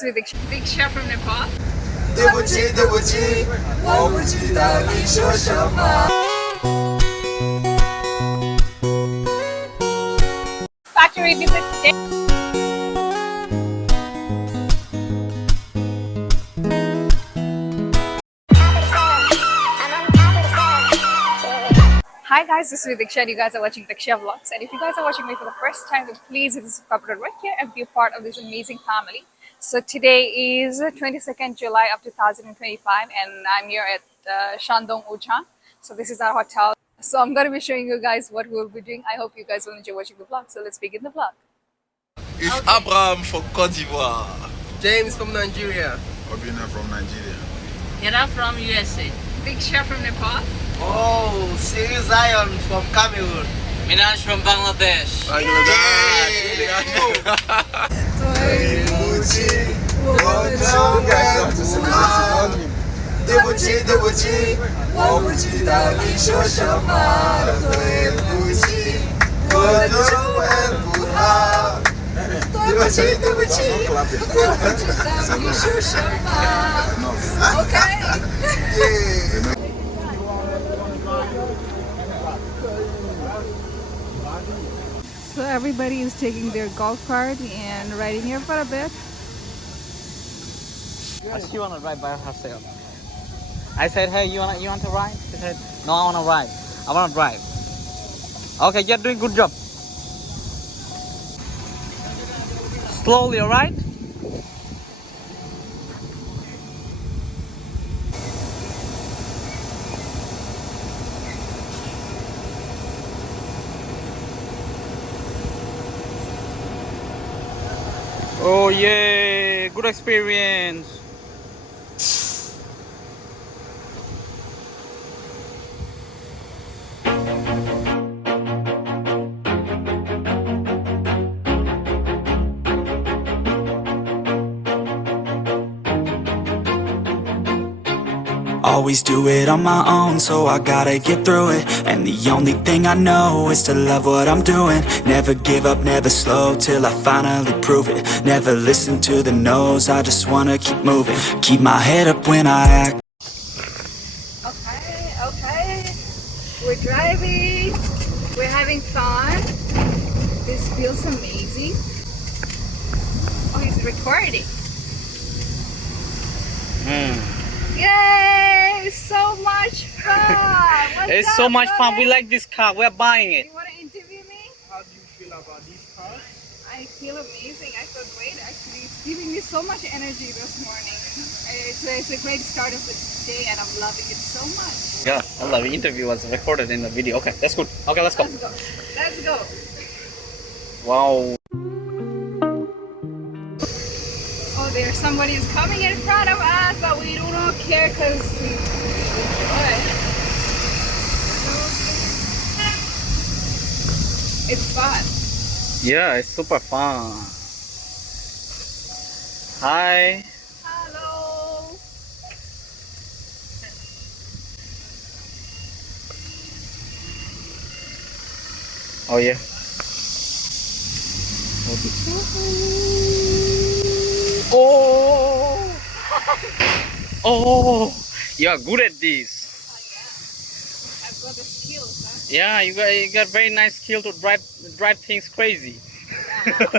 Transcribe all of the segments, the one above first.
this with Diksha from Nepal. Factory visit today. Hi guys, this is Diksha and you guys are watching Diksha Vlogs, and if you guys are watching me for the first time, then please hit the subscribe button right here and be a part of this amazing family. So today is 22nd July of 2025 and I'm here at Shandong, Wucheng. So this is our hotel. So I'm going to be showing you guys what we'll be doing. I hope you guys will enjoy watching the vlog. So let's begin the vlog. It's okay. Abraham from Côte d'Ivoire. James from Nigeria. Obina from Nigeria. Yara from USA. Diksha from Nepal. Oh, Siri Zion from Cameroon. Minaj from Bangladesh. So everybody is taking their golf cart and riding here for a bit. She wanna ride by herself. I said, hey, you want to ride? She said, no, I wanna ride. I wanna drive. Okay, you're doing good job. Slowly, alright? Oh yeah, good experience. Always do it on my own, so I gotta get through it. And the only thing I know is to love what I'm doing. Never give up, never slow, till I finally prove it. Never listen to the no's, I just wanna keep moving. Keep my head up when I act. Okay. We're driving. We're having fun. This feels amazing. Oh, he's recording. Yay! So much fun! It's so much fun. We like this car. We're buying it. You want to interview me? How do you feel about these cars? I feel amazing. I feel great actually. It's giving me so much energy this morning. It's a great start of the day and I'm loving it so much. Yeah, I love the interview was recorded in the video. Okay, that's good. Okay, let's go. Let's go. Wow. Oh, there's somebody is coming in front of us, but we do not care because we It's fun. Yeah, it's super fun. Hi. Hello. Oh yeah. Oh. Oh. You are good at this. I've got the skills, huh? Yeah, you got very nice skill to drive things crazy. I've got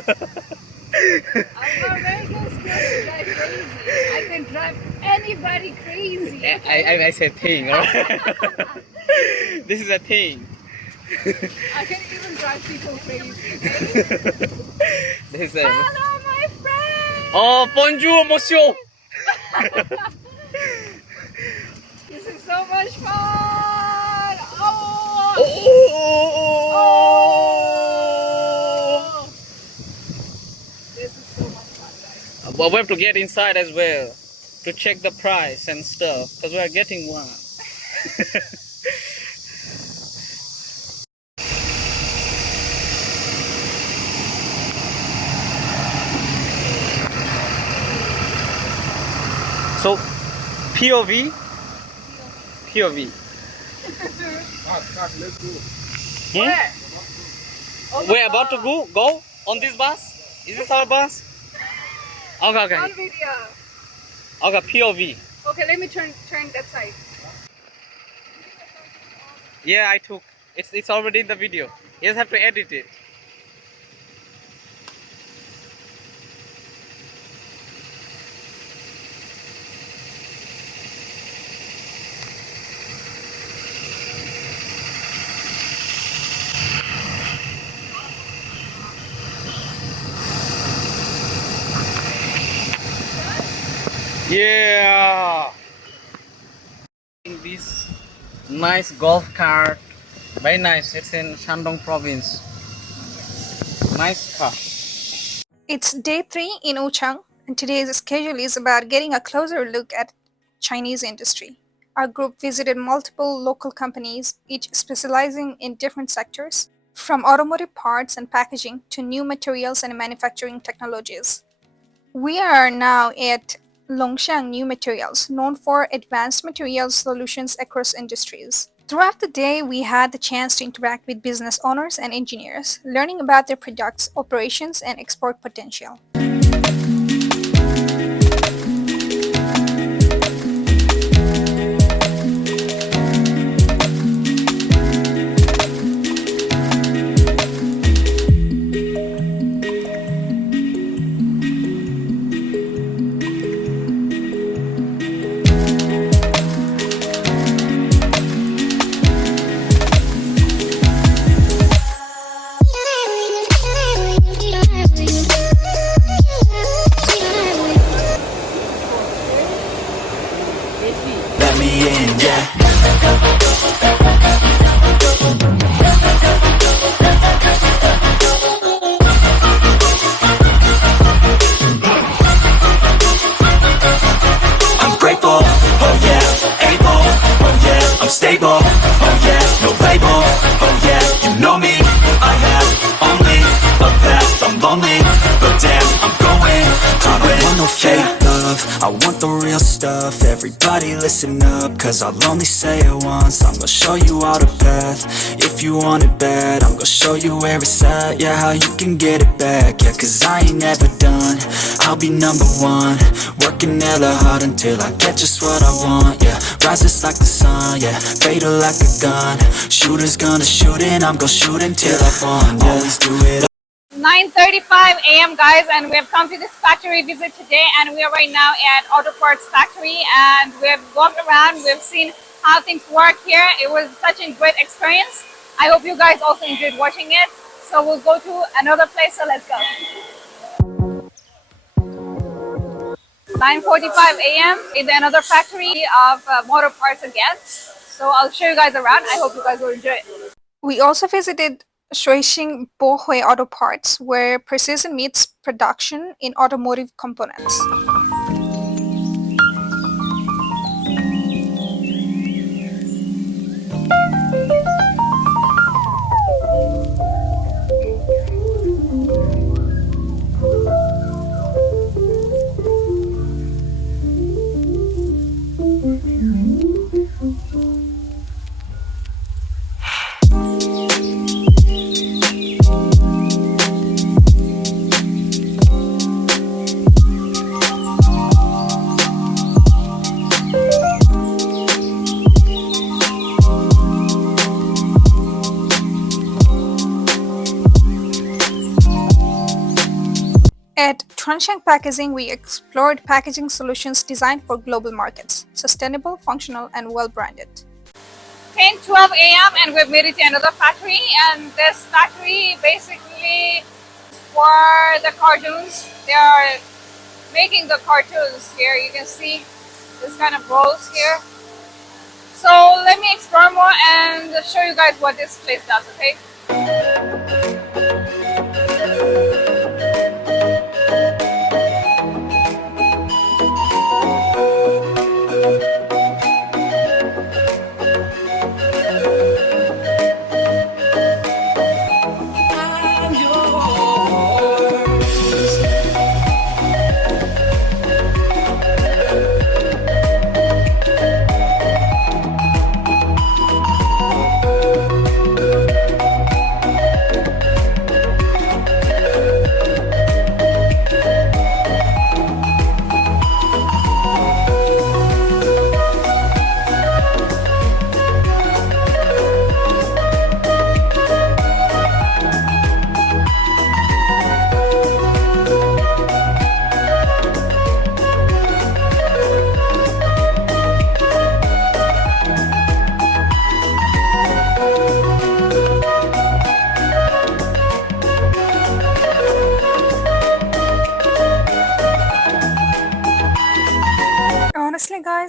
very good skills to drive crazy. I can drive anybody crazy. I said thing, alright? This is a thing. I can even drive people crazy. This is a... Hello, my friend. Oh, bonjour, monsieur. This is so much fun. Oh. Oh. This is so much fun, guys. Well, we have to get inside as well to check the price and stuff because we are getting one. So, POV? POV. Let's go. Where? We're about to go on this bus? Is this our bus? Okay, okay. On video. Okay, POV. Okay, let me turn that side. Yeah, I took. It's already in the video. You just have to edit it. Yeah. This nice golf cart. Very nice. It's in Shandong province. Nice car. It's day 3 in Wucheng, and today's schedule is about getting a closer look at Chinese industry. Our group visited multiple local companies, each specializing in different sectors, from automotive parts and packaging to new materials and manufacturing technologies. We are now at Longxiang New Materials, known for advanced materials solutions across industries. Throughout the day, we had the chance to interact with business owners and engineers, learning about their products, operations, and export potential. Let me in, yeah. I'm grateful, oh yeah. Able, oh yeah. I'm stable, oh yeah. No label, oh yeah. You know me, I have only a path. I'm lonely, but damn, I'm going through it. I want no fake love, I want the real stuff. Everybody listen up, cause I'll only say it once. I'm gonna show you all the path. If you want it bad, I'm gonna show you where it's at. Yeah, how you can get it back. Yeah, cause I ain't never done. I'll be number one, working hella hard until I get just what I want. Yeah, rises like the sun, yeah, fatal like a gun. Shooter's gonna shoot and I'm gonna shoot until I won. Yeah, always do it. 9:35 a.m. guys, and we have come to this factory visit today, and we are right now at Auto Parts factory, and we have walked around. We've seen how things work here. It was such a great experience. I hope you guys also enjoyed watching it. So we'll go to another place, so let's go. 9:45 a.m. in another factory of motor parts again. So I'll show you guys around. I hope you guys will enjoy it. We also visited Shuixing Bohui Auto Parts, where precision meets production in automotive components. At Chunxiang Packaging, we explored packaging solutions designed for global markets, sustainable, functional, and well-branded. 10:12 a.m. and we've made it to another factory, and this factory basically is for the cartoons. They are making the cartoons here. You can see this kind of rolls here. So let me explore more and show you guys what this place does, okay?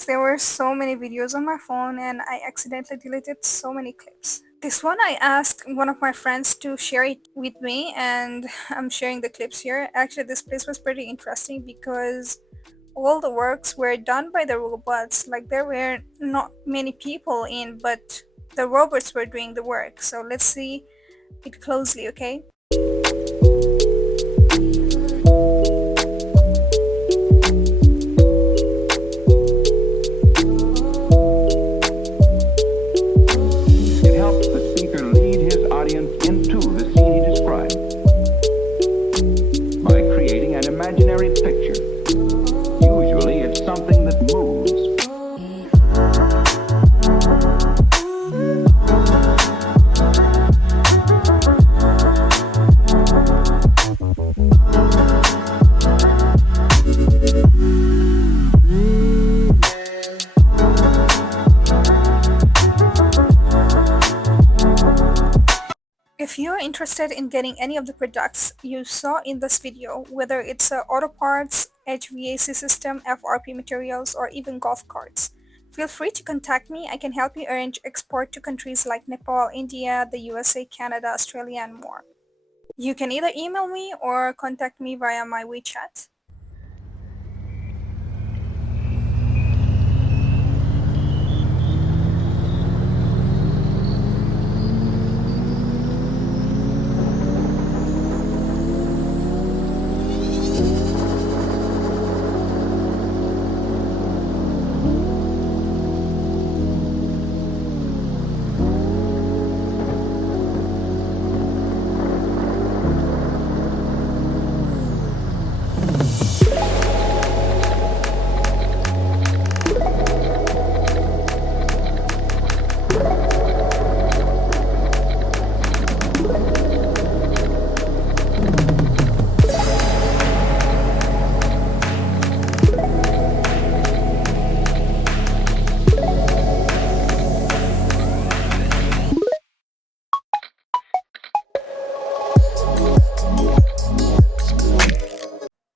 guys, there were so many videos on my phone and I accidentally deleted so many clips. This one I asked one of my friends to share it with me and I'm sharing the clips here. Actually, this place was pretty interesting because all the works were done by the robots. Like there were not many people in, but the robots were doing the work. So let's see it closely, okay? It helps the speaker lead his audience into the scene he described by creating an imaginary picture. Usually it's something that moves. If you're interested in getting any of the products you saw in this video, whether it's auto parts, HVAC system, FRP materials, or even golf carts, feel free to contact me. I can help you arrange export to countries like Nepal, India, the USA, Canada, Australia, and more. You can either email me or contact me via my WeChat.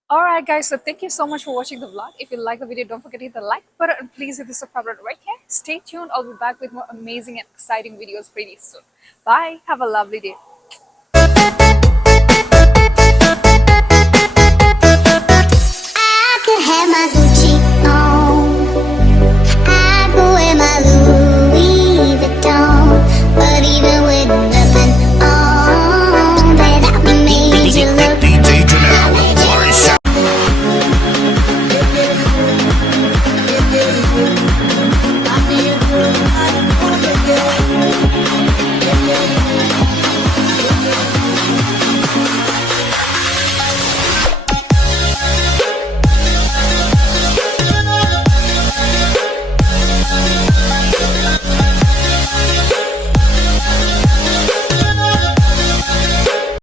Alright guys, so thank you so much for watching the vlog. If you like the video, don't forget to hit the like button and please hit the subscribe button right here. Stay tuned, I'll be back with more amazing and exciting videos pretty soon. Bye, have a lovely day.